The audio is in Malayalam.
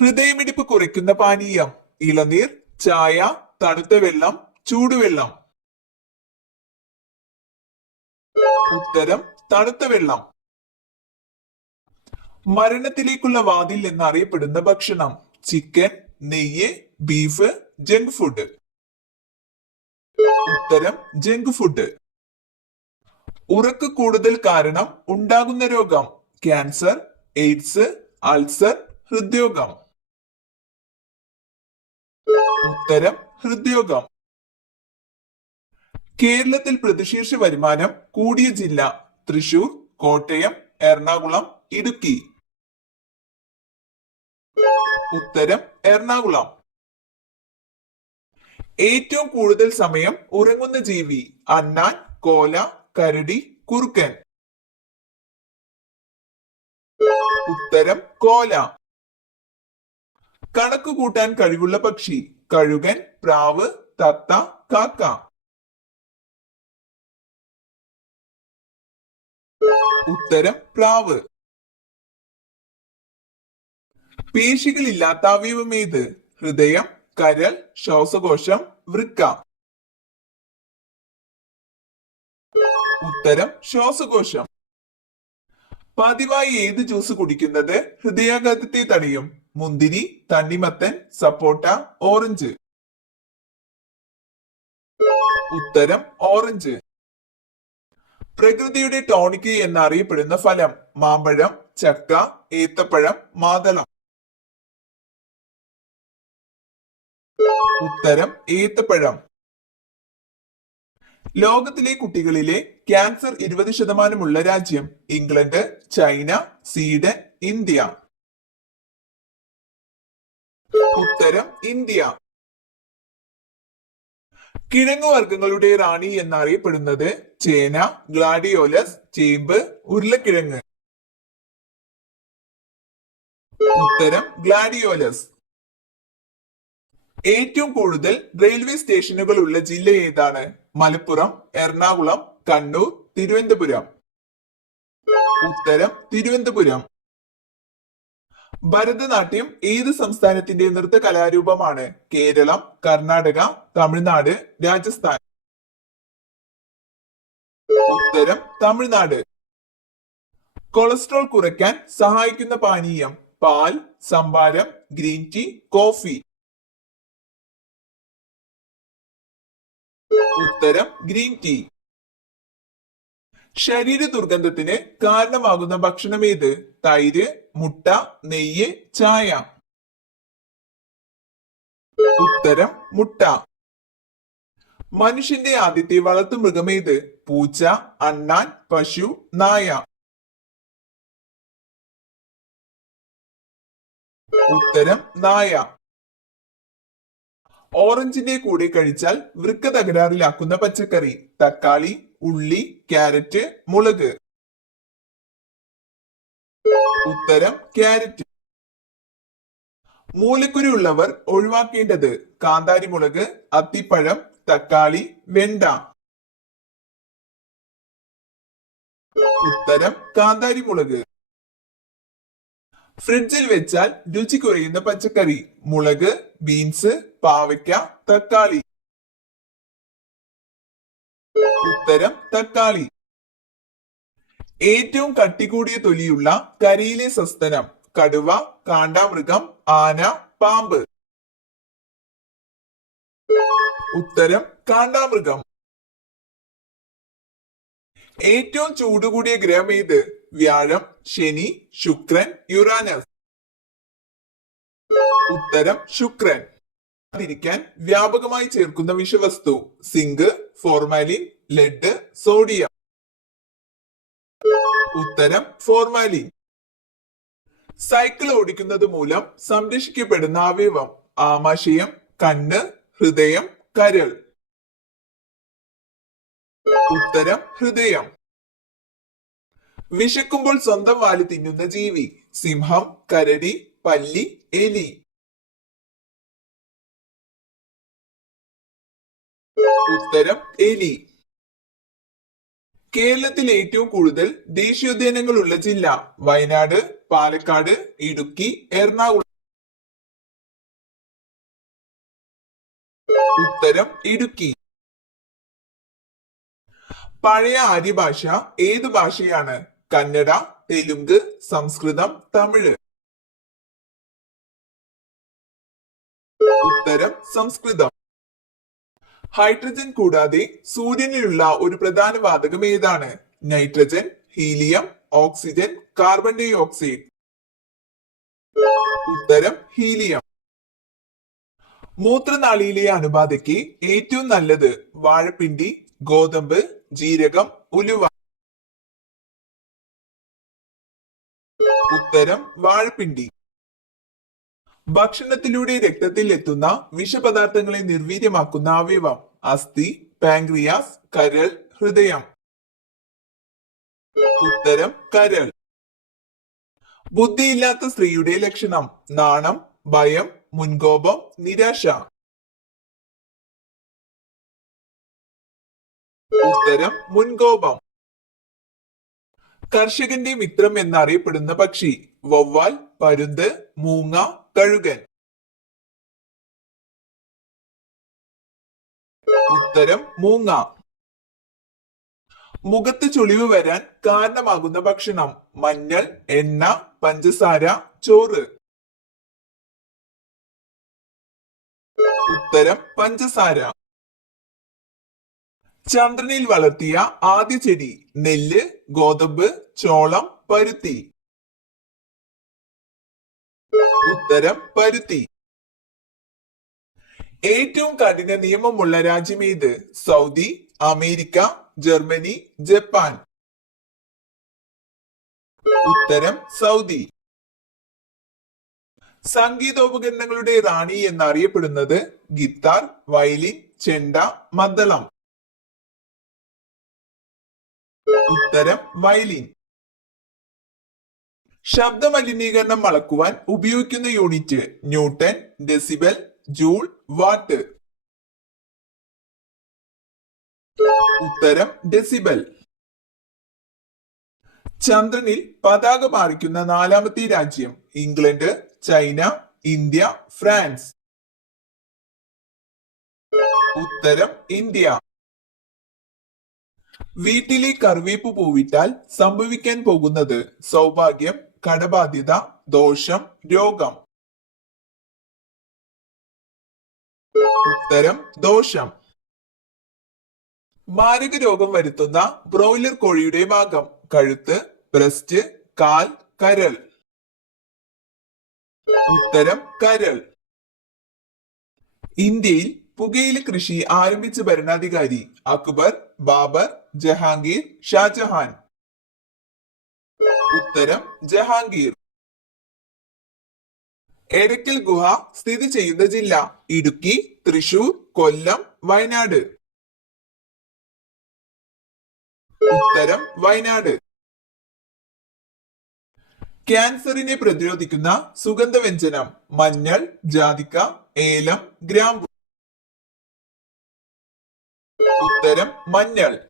ഹൃദയമിടിപ്പ് കുറയ്ക്കുന്ന പാനീയം: ഇളനീർ, ചായ, തണുത്ത വെള്ളം, ചൂടുവെള്ളം. ഉത്തരം തണുത്ത വെള്ളം. മരണത്തിലേക്കുള്ള വാതിൽ എന്നറിയപ്പെടുന്ന ഭക്ഷണം: ചിക്കൻ, നെയ്യ്, ബീഫ്, ജങ്ക് ഫുഡ്. ഉത്തരം ജങ്ക് ഫുഡ്. ഉറക്ക് കൂടുതൽ കാരണം ഉണ്ടാകുന്ന രോഗം: ക്യാൻസർ, എയ്ഡ്സ്, അൾസർ, ഹൃദ്രോഗം. ഉത്തരം ഹൃദ്രോഗം. കേരളത്തിൽ പ്രതിശീർഷ വരുമാനം കൂടിയ ജില്ല: തൃശൂർ, കോട്ടയം, എറണാകുളം, ഇടുക്കി. ഉത്തരം എറണാകുളം. ഏറ്റവും കൂടുതൽ സമയം ഉറങ്ങുന്ന ജീവി: അണ്ണാൻ, കോല, കരടി, കുറുക്കൻ. ഉത്തരം കോല. കണക്ക് കൂട്ടാൻ കഴിവുള്ള പക്ഷി: കഴുകൻ, പ്രാവ്, തത്ത, കാക്ക. ഉത്തരം പ്രാവ്. പേശികളില്ലാത്ത അവയവം ഏത്? ഹൃദയം, കരൾ, ശ്വാസകോശം, വൃക്ക. ഉത്തരം ശ്വാസകോശം. പതിവായി ഏത് ജ്യൂസ് കുടിക്കുന്നത് ഹൃദയാഘാതത്തെ തടയും? മുന്തിരി, തണ്ണിമത്തൻ, സപ്പോട്ട, ഓറഞ്ച്. ഉത്തരം ഓറഞ്ച്. പ്രകൃതിയുടെ ടോണിക് എന്നറിയപ്പെടുന്ന ഫലം: മാമ്പഴം, ചക്ക, ഏത്തപ്പഴം, മാതളം. ഉത്തരം ഏത്തപ്പഴം. ലോകത്തിലെ കുട്ടികളിലെ ക്യാൻസർ 20% രാജ്യം: ഇംഗ്ലണ്ട്, ചൈന, സ്വീഡൻ, ഇന്ത്യ. ഉത്തരം ഇന്ത്യ. കിഴങ്ങുവർഗ്ഗങ്ങളുടെ റാണി എന്നറിയപ്പെടുന്നത്: ചേന, ഗ്ലാഡിയോലസ്, ചേമ്പ്, ഉരുളക്കിഴങ്ങ്. ഉത്തരം ഗ്ലാഡിയോലസ്. ഏറ്റവും കൂടുതൽ റെയിൽവേ സ്റ്റേഷനുകൾ ഉള്ള ജില്ല ഏതാണ്? മലപ്പുറം, എറണാകുളം, കണ്ണൂർ, തിരുവനന്തപുരം. ഉത്തരം തിരുവനന്തപുരം. ഭരതനാട്യം ഏത് സംസ്ഥാനത്തിന്റെ നൃത്ത കലാരൂപമാണ്? കേരളം, കർണാടക, തമിഴ്നാട്, രാജസ്ഥാൻ. ഉത്തരം തമിഴ്നാട്. കൊളസ്ട്രോൾ കുറയ്ക്കാൻ സഹായിക്കുന്ന പാനീയം: പാൽ, സംഭാരം, ഗ്രീൻ ടീ, കോഫി. ഉത്തരം ഗ്രീൻ ടീ. ശരീര ദുർഗന്ധത്തിന് കാരണമാകുന്ന ഭക്ഷണം ഏത്? തൈര്, മുട്ട, നെയ്യ്, ചായ. ഉത്തരം മുട്ട. മനുഷ്യന്റെ ആദ്യത്തെ വളർത്തുമൃഗം ഏത്? പൂച്ച, അണ്ണാൻ, പശു, നായ. ഉത്തരം നായ. ഓറഞ്ചിന്റെ കൂടെ കഴിച്ചാൽ വൃക്ക തകരാറിലാക്കുന്ന പച്ചക്കറി: തക്കാളി, ഉള്ളി, ക്യാരറ്റ്, മുളക്. ഉത്തരം ക്യാരറ്റ്. മൂലക്കുരു ഉള്ളവർ ഒഴിവാക്കേണ്ടത്: കാന്താരിമുളക്, അത്തിപ്പഴം, തക്കാളി, വെണ്ട. ഉത്തരം കാന്താരിമുളക്. ഫ്രിഡ്ജിൽ വെച്ചാൽ രുചി കുറയുന്ന പച്ചക്കറി: മുളക്, ബീൻസ്, പാവയ്ക്ക, തക്കാളി. ഉത്തരം തക്കാളി. ഏറ്റവും കട്ടി കൂടിയ തൊലിയുള്ള കരയിലെ സസ്തനം: കടുവ, കാണ്ടാമൃഗം, ആന, പാമ്പ്. ഉത്തരം കാണ്ടാമൃഗം. ഏറ്റവും ചൂട് കൂടിയ ഗ്രഹം ഏത്? വ്യാഴം, ശനി, ശുക്രൻ, യുറാനസ്. ഉത്തരം ശുക്രൻ. ിരിക്കാൻ വ്യാപകമായി ചേർക്കുന്ന വിഷവസ്തു: സിങ്ക്, ഫോർമാലിൻ, ലെഡ്, സോഡിയം. ഉത്തരം ഫോർമാലിൻ. സൈക്കിൾ ഓടിക്കുന്നത് മൂലം സംരക്ഷിക്കപ്പെടുന്ന അവയവം: ആമാശയം, കണ്ണ്, ഹൃദയം, കരൾ. ഉത്തരം ഹൃദയം. വിശക്കുമ്പോൾ സ്വന്തം വാല് തിന്നുന്ന ജീവി: സിംഹം, കരടി, പല്ലി, എലി. ഉത്തരം എലി. കേരളത്തിൽ ഏറ്റവും കൂടുതൽ ദേശീയോദ്യാനങ്ങൾ ഉള്ള ജില്ല: വയനാട്, പാലക്കാട്, ഇടുക്കി, എറണാകുളം. ഉത്തരം ഇടുക്കി. പഴയ ആര്യഭാഷ ഏത് ഭാഷയാണ്? കന്നഡ, തെലുങ്ക്, സംസ്കൃതം, തമിഴ്. ഉത്തരം സംസ്കൃതം. ഹൈഡ്രജൻ കൂടാതെ സൂര്യനിലുള്ള ഒരു പ്രധാന വാതകം ഏതാണ്? Nitrogen, helium, oxygen, carbon dioxide. ഉത്തരം ഹീലിയം. മൂത്രനാളിയിലെ അണുബാധയ്ക്ക് ഏറ്റവും നല്ലത് വാഴപ്പിണ്ടി, ഗോതമ്പ്, ജീരകം, ഉലുവ. ഉത്തരം വാഴപ്പിണ്ടി. ഭക്ഷണത്തിലൂടെ രക്തത്തിൽ എത്തുന്ന വിഷപദാർത്ഥങ്ങളെ നിർവീര്യമാക്കുന്ന അവയവം? അസ്ഥി, പാൻക്രിയാസ്, കരൾ, ഹൃദയം. ഉത്തരം കരൾ. ബുദ്ധിയില്ലാത്ത സ്ത്രീയുടെ ലക്ഷണം? നാണം, ഭയം, മുൻകോപം, നിരാശ. ഉത്തരം മുൻകോപം. കർഷകന്റെ മിത്രം എന്നറിയപ്പെടുന്ന പക്ഷി? വവ്വാൽ, പരുന്ത്, മൂങ്ങ, കഴുകൻ. ഉത്തരം മൂങ്ങ. മുഖത്ത് ചുളിവ് വരാൻ കാരണമാകുന്ന ഭക്ഷണം? മഞ്ഞൾ, എണ്ണ, പഞ്ചസാര, ചോറ്. ഉത്തരം പഞ്ചസാര. ചന്ദ്രനിൽ വളർത്തിയ ആദ്യ ചെടി? നെല്ല്, ഗോതമ്പ്, ചോളം, പരുത്തി. ഉത്തരം പരുത്തി. ഏറ്റവും കഠിന നിയമമുള്ള രാജ്യം ഏത്? Saudi, America, Germany, Japan. ഉത്തരം സൗദി. സംഗീതോപകരണങ്ങളുടെ റാണി എന്നറിയപ്പെടുന്നത്? ഗിത്താർ, വയലിൻ, ചെണ്ട, മദ്ദളം. ഉത്തരം വയലിൻ. ശബ്ദ മലിനീകരണം അളക്കുവാൻ ഉപയോഗിക്കുന്ന unit? Newton, decibel, joule, what. ഉത്തരം ഡെസിബൽ. ചന്ദ്രനിൽ പതാക പാറിക്കുന്ന നാലാമത്തെ രാജ്യം? England, China, India, France. ഉത്തരം ഇന്ത്യ. വീട്ടിലെ കറിവേപ്പ് പൂവിട്ടാൽ സംഭവിക്കാൻ പോകുന്നത്? സൗഭാഗ്യം, കടബാധ്യത, ദോഷം, രോഗം. ഉത്തരം ദോഷം. മാരക രോഗം വരുത്തുന്ന ബ്രോയിലർ കോഴിയുടെ ഭാഗം? കഴുത്ത്, ബ്രസ്റ്റ്, കാൽ, കരൾ. ഉത്തരം കരൾ. ഇന്ത്യയിൽ പുകയില കൃഷി ആരംഭിച്ച ഭരണാധികാരി? അക്ബർ, ബാബർ, ജഹാംഗീർ, ഷാജഹാൻ. ഉത്തരം ജഹാംഗീർ. എടക്കൽ ഗുഹ സ്ഥിതി ചെയ്യുന്ന ജില്ല? ഇടുക്കി, തൃശൂർ, കൊല്ലം, വയനാട്. ഉത്തരം വയനാട്. ക്യാൻസറിനെ പ്രതിരോധിക്കുന്ന സുഗന്ധവ്യഞ്ജനം? മഞ്ഞൾ, ജാതിക്ക, ഏലം, ഗ്രാമ്പു. ഉത്തരം മഞ്ഞൾ.